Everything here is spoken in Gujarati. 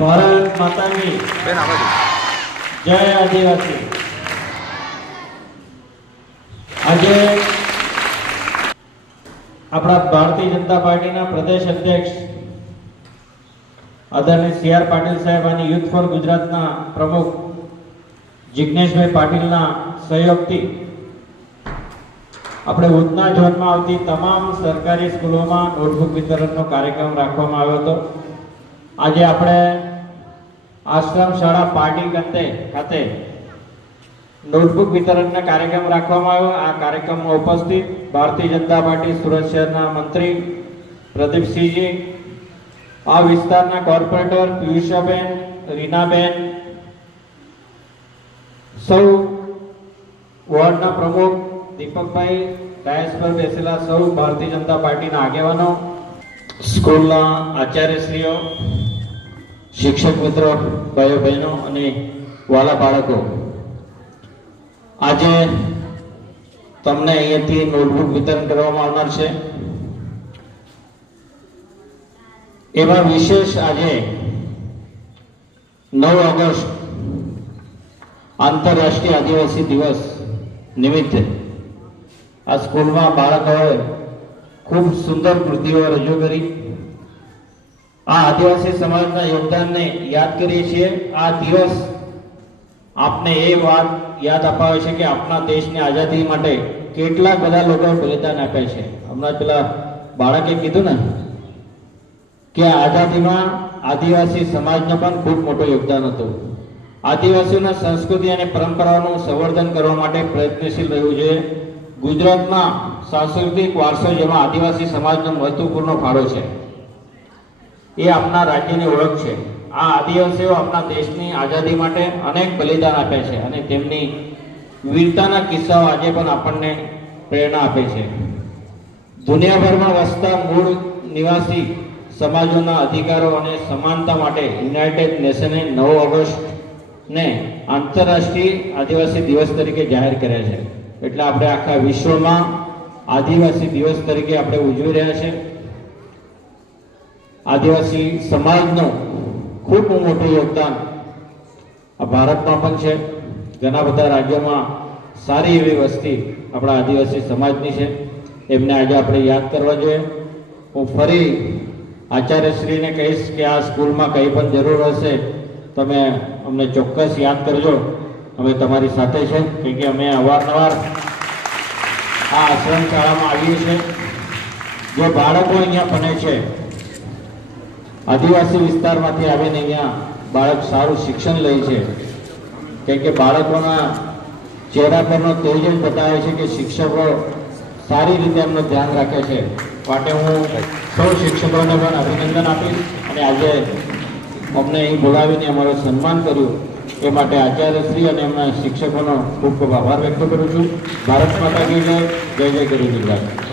ભારત માતા કી જય આદિવાસી। આજે આપણા ભારતીય જનતા પાર્ટીના પ્રદેશ અધ્યક્ષ આદરણીય સી.આર. પાટીલ સાહેબ અને યુથ ફોર ગુજરાતના પ્રમુખ જિગ્નેશભાઈ પાટીલના સહયોગથી આપણે ઉધના ઝોનમાં આવતી તમામ સરકારી સ્કૂલોમાં નોટબુક વિતરણનો કાર્યક્રમ રાખવામાં આવ્યો હતો। આજે આપણે આશ્રમ શાળા પાટી ખાતે નોટબુક વિતરણના કાર્યક્રમ રાખવામાં આવ્યો। આ કાર્યક્રમમાં ઉપસ્થિત ભારતીય જનતા પાર્ટી સુરત શહેરના મંત્રી પ્રદીપસિંહજી, આ વિસ્તારના કોર્પોરેટર પિયુષાબેન, રીનાબેન, સૌ વોર્ડના પ્રમુખ દીપકભાઈ, ડાયસ પર બેસેલા સૌ ભારતીય જનતા પાર્ટીના આગેવાનો, સ્કૂલના આચાર્યશ્રીઓ, શિક્ષક મિત્રો, ભાઈઓ બહેનો અને વાલા બાળકો, આજે તમને અહીંયાથી નોટબુક વિતરણ કરવામાં આવનાર છે। એમાં વિશેષ આજે 9 ઓગસ્ટ આંતરરાષ્ટ્રીય આદિવાસી દિવસ નિમિત્તે આ સ્કૂલમાં બાળકોએ ખૂબ સુંદર કૃતિઓ રજૂ કરી। આ આદિવાસી સમાજના યોગદાનને યાદ કરીએ છીએ। આ દિવસ આપને એ વાત યાદ અપાવે છે કે આપણા દેશની આઝાદી માટે કેટલા બધા લોકોએ બલિદાન આપ્યા છે। હમણાં પેલા બાળકે કીધું ને કે આઝાદીમાં આદિવાસી સમાજનો પણ ખૂબ મોટો યોગદાન હતું। આદિવાસીઓના સંસ્કૃતિ અને પરંપરાઓનું સંવર્ધન કરવા માટે પ્રયત્નશીલ રહેવું જોઈએ। ગુજરાતમાં સાંસ્કૃતિક વારસો જેમાં આદિવાસી સમાજનો મહત્વપૂર્ણ ફાળો છે, એ આપણા રાજ્યની ઓળખ છે। આ આદિવાસીઓ આપણા દેશની આઝાદી માટે અનેક બલિદાન આપ્યા છે અને તેમની વીરતાના કિસ્સાઓ આજે પણ આપણને પ્રેરણા આપે છે। દુનિયાભરમાં વસતા મૂળ નિવાસી સમાજોના અધિકારો અને સમાનતા માટે યુનાઇટેડ નેશને 9 ઓગસ્ટને આંતરરાષ્ટ્રીય આદિવાસી દિવસ તરીકે જાહેર કર્યા છે। એટલે આપણે આખા વિશ્વમાં આદિવાસી દિવસ તરીકે આપણે ઉજવી રહ્યા છે। આદિવાસી સમાજનું ખૂબ મોટું યોગદાન આ ભારતમાં પણ છે। ઘણા બધા રાજ્યોમાં સારી એવી વસ્તી આપણા આદિવાસી સમાજની છે, એમને આજે આપણે યાદ કરવા જોઈએ। હું ફરી આચાર્યશ્રીને કહીશ કે આ સ્કૂલમાં કંઈ પણ જરૂર હશે તમે અમને ચોક્કસ યાદ કરજો, અમે તમારી સાથે છે। કેમ કે અમે અવારનવાર આ આશ્રમ શાળામાં આવીએ છીએ। જે બાળકો અહીંયા ભણે છે, આદિવાસી વિસ્તારમાંથી આવીને અહીંયા બાળક સારું શિક્ષણ લે છે। કેમ કે બાળકોના ચહેરા પરનો તેજ જ બતાવે છે કે શિક્ષકો સારી રીતે એમનું ધ્યાન રાખે છે। માટે હું સૌ શિક્ષકોને પણ અભિનંદન આપીશ અને આજે અમને અહીં બોલાવીને અમારું સન્માન કર્યું એ માટે આચાર્યશ્રી અને એમના શિક્ષકોનો ખૂબ ખૂબ આભાર વ્યક્ત કરું છું। ભારત માતા કી જય, જય જય ગરુ ગુજરાત।